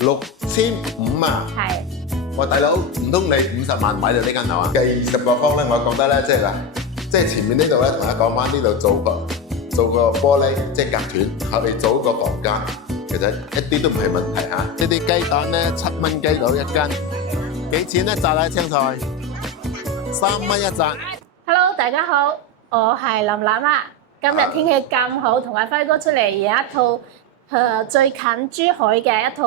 6500啊！係喂，大佬，唔通你50萬買到呢間樓啊？計20個方咧，我覺得咧，即係嗱，即係前面呢度咧，同大家講翻呢度做個玻璃，即係隔斷，後面做個房間，其實一啲都唔係問題嚇。呢啲雞蛋咧7蚊雞到一斤，幾錢咧？炸奶青菜3蚊一扎。，Hello，大家好，我係林琳啊。今日天氣咁好，同阿輝哥出嚟影一套最近珠海嘅一套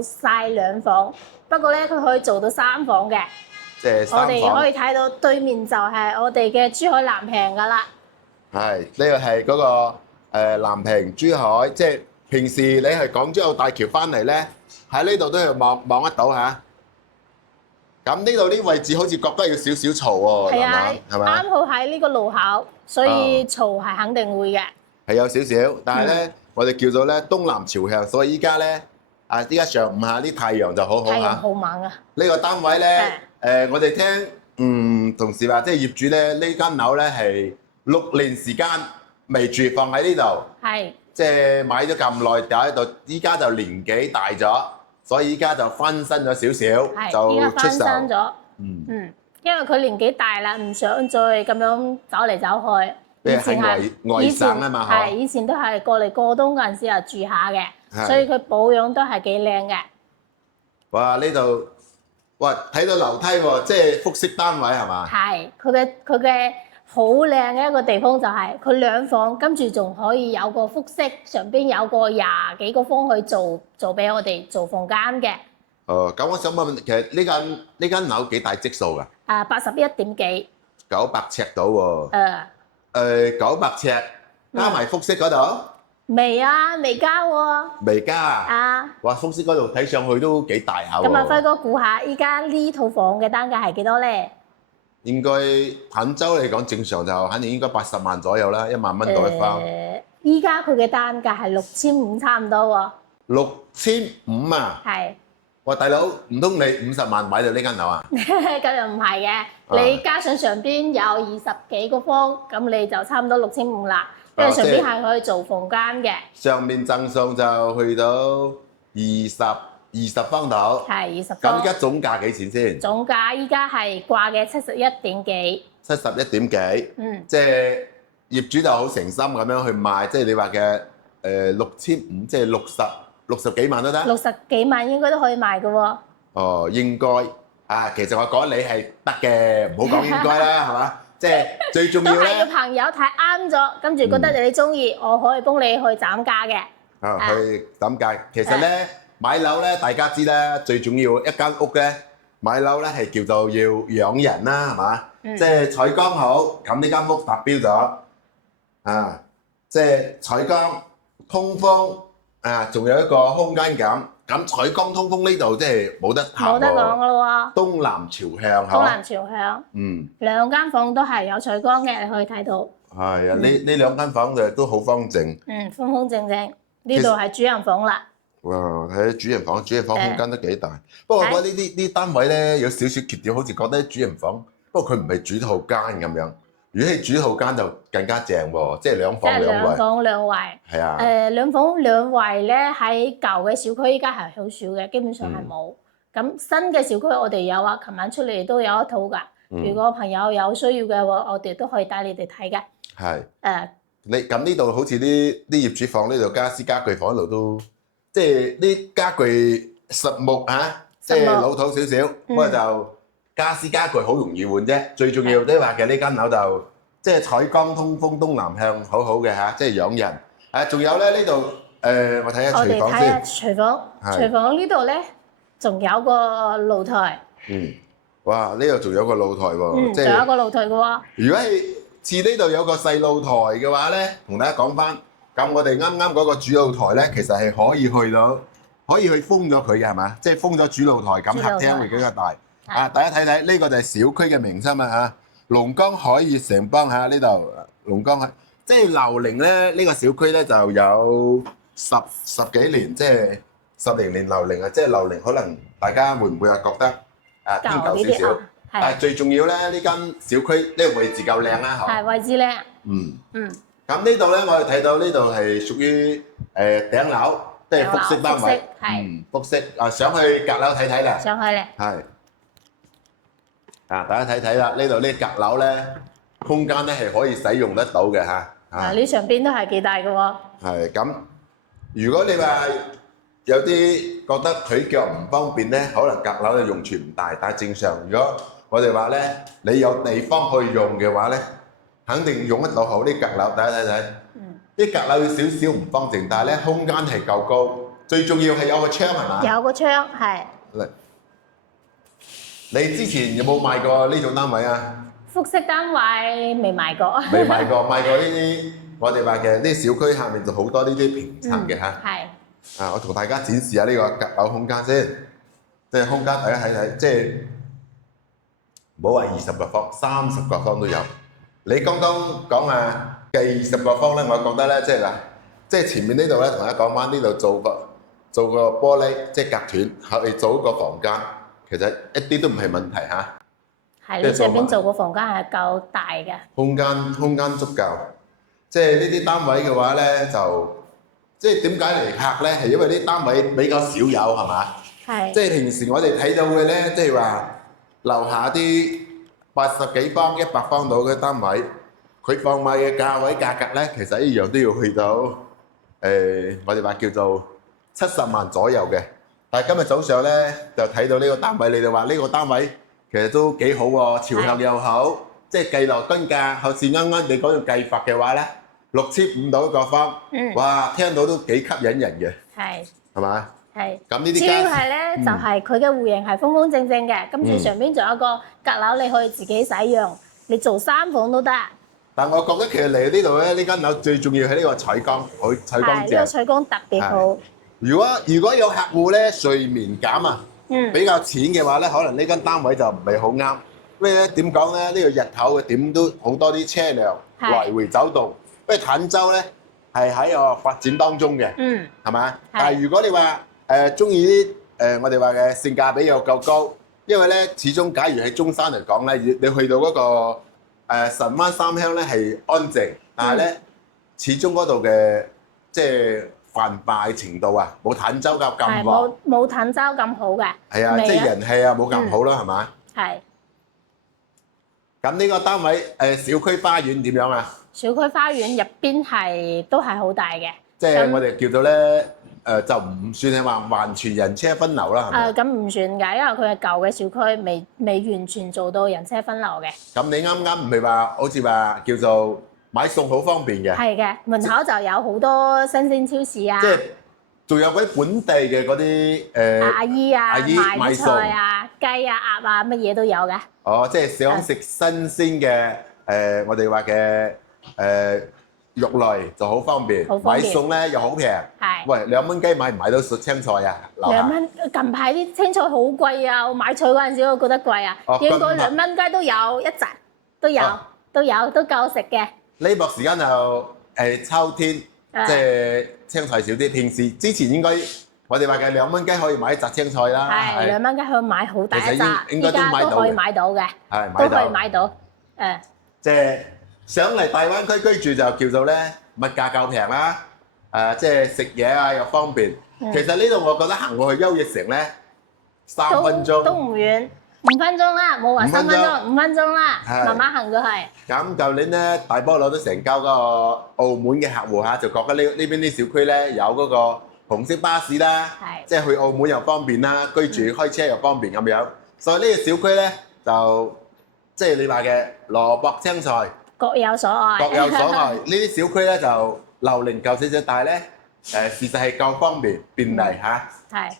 曬兩房，不過咧佢可以做到3房嘅。即係我3房。哋可以睇到對面就係我哋嘅珠海南屏噶啦。係，呢個係嗰個南屏珠海，即係平時你係港珠澳大橋翻嚟咧，喺呢度都係望得到嚇。咁呢度啲位置好似覺得要少少嘈喎，係啊，係咪？啱好喺呢個路口，所以嘈係肯定會嘅。係有少少，但係咧，我哋叫做咧東南朝向，所以依家咧依家上午下啲太陽就好好太陽嚇。好猛啊！呢個單位咧，我哋聽同事話，即係業主咧呢間樓咧係6年時間未住，放喺呢度。係。即係買咗咁耐，就喺度，依家就年紀大咗，所以依家就翻新咗少少，就依家翻新出售。咗。因為佢年紀大啦，唔想再咁樣走嚟走去。以前係外省啊嘛，係以前都係過嚟過冬嗰陣時候住下嘅，係所以佢保養都係幾靚嘅。哇！呢度哇睇到樓梯喎，即係複式單位係嘛？係佢嘅好靚嘅一個地方就係佢兩房，跟住仲可以有個複式，上邊有個20幾個方去做俾我哋做房間嘅。哦，咁我想問，其實呢間樓幾大積數㗎81點幾。 900尺到喎。900尺加埋複式嗰度？未啊，未交喎。未加啊？哇！複式嗰度睇上去都幾大下喎。咁啊，輝哥估下，依家呢套房嘅單價係幾多咧？應該廣州嚟講正常就肯定應該80萬左右啦，1萬蚊到一方。依家佢嘅單價係6500差唔多喎。6500啊？係。哇！大佬，唔通你50萬買到呢間樓啊？咁又唔係嘅，你加上上邊有20幾個方，咁你就差唔多6500啦。因為上邊係可以做房間嘅。上面贈送就去到20方度。係20方。咁依家總價幾錢先？總價依家係掛嘅71點幾。71點幾？即係業主就好誠心咁樣去賣，即係你話嘅6500，即係60幾萬都得。60幾萬應該都可以賣嘅喎。哦，應該啊，其實我講你係得嘅，唔好講應該啦，係嘛？即係最重要咧。都係個朋友睇啱咗，跟住覺得你中意，我可以幫你去斬價嘅。去斬價。其實咧買樓咧，大家知啦，最重要一間屋咧買樓咧係叫做要養人啦，係嘛？即係採光好，咁呢間屋達標咗啊！即係採光、通風啊，仲有一個空間感。咁採光通風呢度即係冇得談喎。冇得講噶咯喎。東南朝向東南朝向。兩間房都係有採光嘅，你可以睇到。係啊，呢兩間房就都好方正。方方正正。呢度係主人房啦。哇！睇下主人房空間都幾大。不過我覺得呢啲單位咧有少少缺點，好似覺得主人房，不過佢唔係主套間咁樣。如果係主套間就更加正喎，即係兩房兩衛。兩房兩衛。係啊。兩房兩衛咧喺舊嘅小區依家係好少嘅，基本上係冇。咁新嘅小區我哋有啊，琴晚出嚟都有一套㗎。如果朋友有需要嘅話，我哋都可以帶你哋睇嘅。係。你咁呢度好似啲業主房呢度家私家具房嗰度都，即係啲家具實木嚇，即係老土少少，不過就家私家具好容易換啫。最重要都話嘅呢間樓就即係採光通風東南向好好嘅嚇，即係養人。仲有咧呢度我睇下廚房先。我哋睇下廚房。廚房呢度咧仲有個露台。哇！呢度仲有個露台喎。仲有一個露台嘅喎。如果係似呢度有個細露台嘅話咧，同大家講翻，咁我哋啱啱嗰個主露台咧，其實係可以去封咗佢嘅係嘛？即係封咗主露台，咁客廳會更加大。大家睇睇呢個就係小區嘅名稱啊嚇，龍崗海悅城邦嚇呢度，龍崗海即係樓齡咧，呢個小區咧就有十幾年，即係10零年樓齡啊！即係樓齡可能大家會唔會覺得偏舊少少？但係最重要咧，呢間小區呢個位置夠靚啦，係位置靚。咁呢度咧，我哋睇到呢度係屬於頂樓，即係複式單位。係複式啊，上去閣樓睇睇啦。上去咧。係啊，大家睇睇啦，呢度呢閣樓咧，空間咧係可以使用得到嘅嚇。嗱，呢上邊都係幾大嘅喎。係咁，如果你話有啲覺得腿腳唔方便咧，可能閣樓嘅用處唔大，但係正常。如果我哋話咧，你有地方去用嘅話咧，肯定用得到好啲閣樓。大家睇睇，啲閣樓有少少唔方正，但係咧空間係夠高。最重要係有個窗係嘛？有個窗係。你之前有冇買過呢種單位啊？複式單位未買過。未買過，買過呢啲我哋話嘅呢小區下面就好多呢啲平層嘅嚇。係。啊，我同大家展示下呢個閣樓空間先，即係空間大家睇睇，即係唔好話20個方，30個方都有。你剛剛講啊，計20個方咧，我覺得咧，即係嗱，即係前面呢度咧，同大家講翻呢度做個玻璃，即係隔斷，後嚟做一個房間，其實一啲都唔係問題嚇。係，你上邊做個房間係夠大嘅。空間足夠，即係呢啲單位嘅話咧，就即係點解嚟拍咧？係因為啲單位比較少有係嘛？係。即係平時我哋睇到嘅咧，即係話樓下啲80幾方、100方度嘅單位，佢放賣嘅價位價格咧，其實一樣都要去到我哋話叫做70萬左右嘅。但係今日早上咧就睇到呢個單位，你哋話呢個單位其實都幾好喎，朝向又好，即係計落均價，好似啱啱你講嘅計法嘅話咧，6500到一個方，哇，聽到都幾吸引人嘅，係嘛？係。咁呢啲主要係咧，就係佢嘅戶型係方方正正嘅，跟住上邊仲有個閣樓，你可以自己使用，你做3房都得。但我覺得其實嚟呢度咧，呢間樓最重要係呢個採光，採光正。係，呢個採光特別好。如果有客戶咧睡眠感啊，比較淺嘅話咧，可能呢間單位就唔係好啱。因為咧點講咧？呢個日頭嘅點都好多啲車輛來回走動。因為坦洲咧係喺個發展當中嘅，係嘛？但係如果你話中意啲我哋話嘅性價比又夠高，因為咧始終假如喺中山嚟講咧，你去到嗰個神灣三鄉咧係安靜，但係咧始終嗰度嘅即係繁華程度啊，冇坦洲咁旺，冇坦洲咁好嘅。係啊，即係人氣啊冇咁好啦，係嘛？係。咁呢個單位小區花園點樣啊？小區花園入邊都係好大嘅。即係我哋叫做咧就唔算係話完全人車分流啦，係咪？咁唔算㗎，因為佢係舊嘅小區，未完全做到人車分流嘅。咁你啱啱唔係話好似話叫做買餸好方便嘅？係嘅，門口就有好多新鮮超市啊。即係仲有嗰啲本地嘅嗰啲阿姨啊，賣菜啊、雞啊、鴨啊，乜嘢都有嘅。哦，即係想食新鮮嘅我哋話嘅肉類就好方便，買餸咧又好平。係。喂，2蚊雞買唔買到青菜啊？2蚊，近排啲青菜好貴啊！我買菜嗰陣時我覺得貴啊，應該2蚊雞都有一紮，都夠食嘅。呢段時間就秋天，即係青菜少啲。平時之前應該我哋話嘅2蚊雞可以買一紮青菜啦。係2蚊雞可以買好大一紮，依家都可以買到嘅，都可以買到。即係。上嚟大灣區居住就叫做咧物價夠平啦，即係食嘢啊又方便。其實呢度我覺得行過去優越城咧3分鐘都唔遠，5分鐘啦，冇話3分鐘，5分鐘啦，慢慢行過去。咁舊年咧大波佬都成交嗰個澳門嘅客戶嚇，就覺得呢邊啲小區咧有嗰個紅色巴士啦，即係去澳門又方便啦，居住開車又方便咁樣。所以呢個小區咧就即係你話嘅蘿蔔青菜。各有所愛，各有所愛。呢啲小區咧就樓齡舊少少，但係咧事實係夠方便便利嚇。係。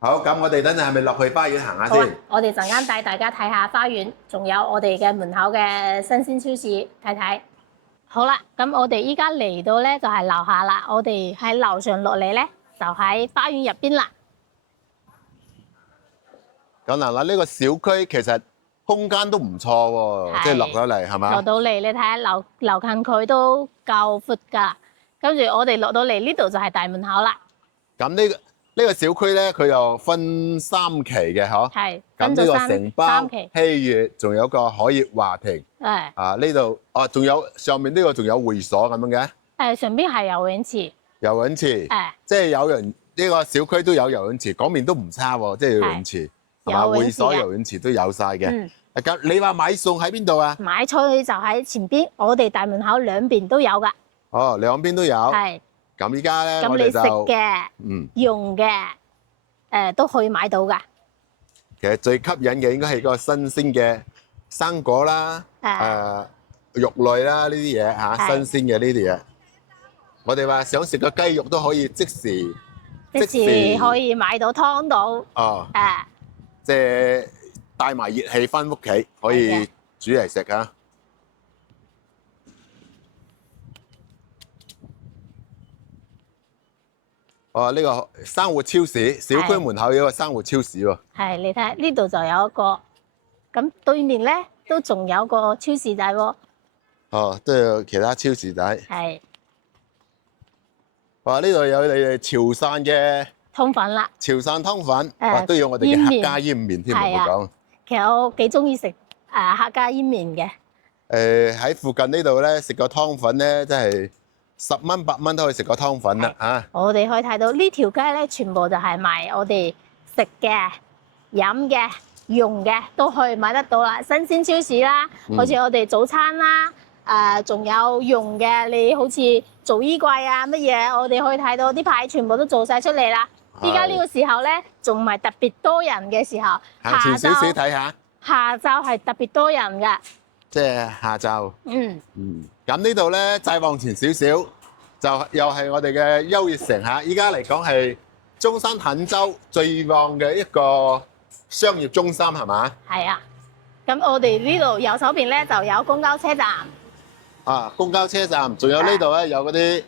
好，咁我哋等陣係咪落去花園行下先？我哋陣間帶大家睇下花園，仲有我哋嘅門口嘅新鮮超市睇睇。好啦，咁我哋依家嚟到咧就係樓下啦，我哋喺樓上落嚟咧就喺花園入邊啦。咁嗱，呢個小區其實空間都唔錯喎，即係落咗嚟係嘛？落到嚟你睇下樓近佢都夠闊㗎，跟住我哋落到嚟呢度就係大門口啦。咁呢個小區咧，佢又分3期嘅嗬。係。咁呢個承包、希悅，仲有個海悅華庭。係。啊呢度仲有上面呢個仲有會所咁樣嘅。上邊係游泳池。游泳池。即係有人呢個小區都有游泳池，嗰面都唔差喎，即係游泳池係嘛？有泳池嘅會所、游泳池都有晒嘅。嗯，咁你話買餸喺邊度啊？買菜就喺前邊，我哋大門口兩邊都有㗎。哦，兩邊都有。係。咁依家咧，咁你食我哋就嘅、嗯，用嘅，都可以買到㗎。其實最吸引嘅應該係個新鮮嘅生果啦，肉類啦呢啲嘢嚇，係新鮮嘅呢啲嘢。我哋話想食個雞肉都可以即時即時可以買到湯到。哦，誒，即係帶埋熱氣翻屋企可以煮嚟食啊！哦，呢個生活超市，小區門口有個生活超市喎。係你睇呢度就有一個，咁對面咧都仲有個超市仔喎。哦，都有其他超市仔。係哇！呢度有你哋潮汕嘅通粉啦。潮汕湯粉，哇都有我哋嘅客家煙麵添，唔好講。其實我幾中意食客家煙麵嘅。喺附近呢度咧食個湯粉咧，真係10蚊8蚊都可以食個湯粉啦嚇。我哋可以睇到呢條街咧，全部就係賣我哋食嘅、飲嘅、用嘅都可以買得到啦。新鮮超市啦，好似我哋早餐啦，仲有用嘅，你好似做衣櫃啊乜嘢，我哋可以睇到啲牌全部都做晒出嚟啦。依家呢個時候咧，仲唔係特別多人嘅時候，行前少少睇下，下晝係特別多人㗎。即係下晝。嗯。咁呢度咧再往前少少，就又係我哋嘅優越城嚇。依家嚟講係中山肯州最旺嘅一個商業中心係嘛？係啊。咁我哋呢度右手邊咧就有公交車站。啊，公交車站，仲有呢度咧有嗰啲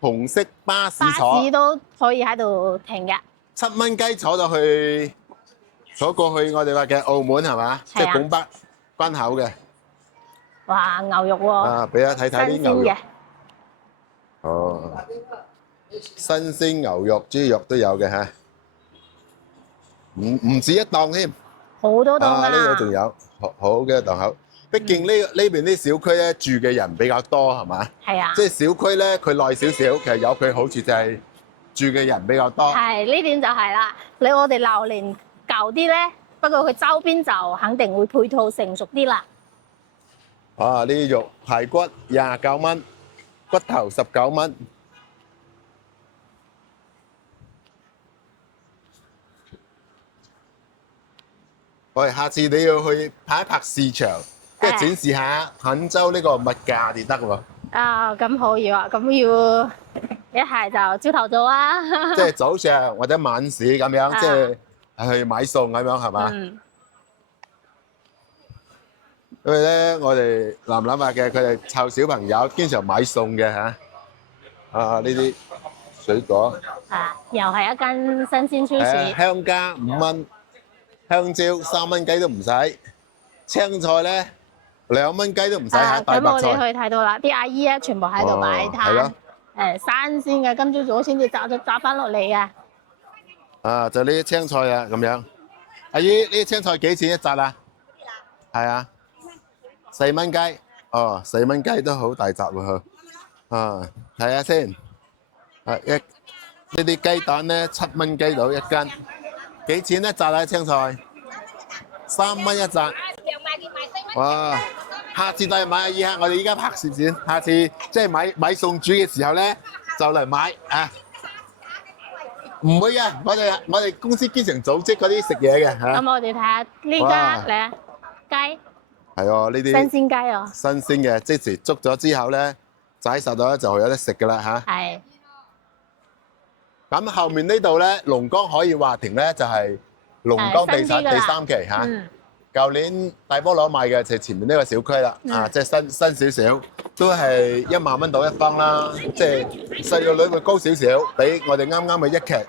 紅色巴士坐。巴士都可以喺度停嘅。7蚊雞坐到去，坐過去我哋話嘅澳門係嘛？即係拱北關口嘅。哇，牛肉喎！啊，俾我睇睇啲牛肉。新鮮嘅。哦，新鮮牛肉、豬肉都有嘅嚇，唔止一檔添。好多檔啊！呢度仲有好嘅檔口。畢竟呢邊啲小區咧住嘅人比較多係嘛？係啊。即係小區咧，佢內少少，其實有佢好處就係住嘅人比較多。係呢點就係啦。我哋榴蓮舊啲咧，不過佢周邊就肯定會配套成熟啲啦。啊！呢啲肉排骨29蚊，骨頭19蚊。我哋下次你要去拍一拍市場，跟住展示下肯州呢個物價至得喎。啊，咁可以啊！咁要一係就朝頭早啊。即係早上或者晚市咁樣，即係去買餸咁樣係嘛？因為咧，我哋諗下嘅，佢哋湊小朋友經常買餸嘅嚇。啊，呢啲水果。又係一間新鮮超市。香加5蚊，香蕉3蚊雞都唔使，青菜咧2蚊雞都唔使嚇，大白菜。咁我哋可以睇到啦，啲阿姨啊，全部喺度擺攤。新鮮嘅，今朝早先至摘翻落嚟嘅。啊，就呢啲青菜啊，咁樣。阿姨，呢啲青菜幾錢一紮啊？係啊。4蚊雞，哦，4蚊雞都好大紮喎，啊，睇下先，呢啲雞蛋咧7蚊雞到一斤，幾錢一紮啊青菜？3蚊一紮，哇！下次再買阿姨啊，我哋依家拍攝先，下次即係買餸煮嘅時候咧就嚟買啊！唔會嘅，我哋公司經常組織嗰啲食嘢嘅嚇。咁我哋睇下呢家嚟啊雞。係喎，呢啲新鮮雞啊！新鮮嘅，即時捉咗之後咧，就喺實度咧就有得食噶啦嚇。係。咁後面呢度咧，龍江海悦華庭咧就係龍江地產第3期嚇。舊年大波攞賣嘅就係前面呢個小區啦，啊，即係新少少，都係1萬蚊到一方啦，即係細個女會高少少，比我哋啱啱嘅一期。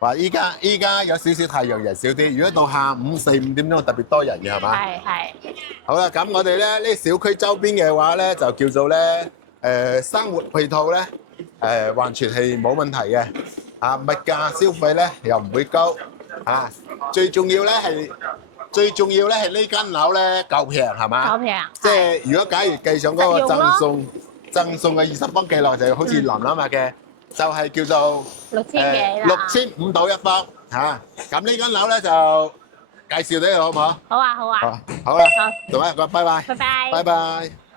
話依家有少少太陽人少啲，如果到下午4、5點鐘特別多人嘅係嘛？係。好啦，咁我哋咧呢小區周邊嘅話咧，就叫做咧生活配套咧完全係冇問題嘅。啊，物價消費咧又唔會高。啊，最重要咧係呢間樓咧夠平係嘛？夠平。即係如果假如計上嗰個贈送嘅20方記錄，就好似林林話嘅就係叫做6000幾啦。 6500到一方嚇。咁呢間樓咧就介紹俾你好唔好？好啊，好啊，好，好啦，好，同一個，拜拜，拜拜。拜拜。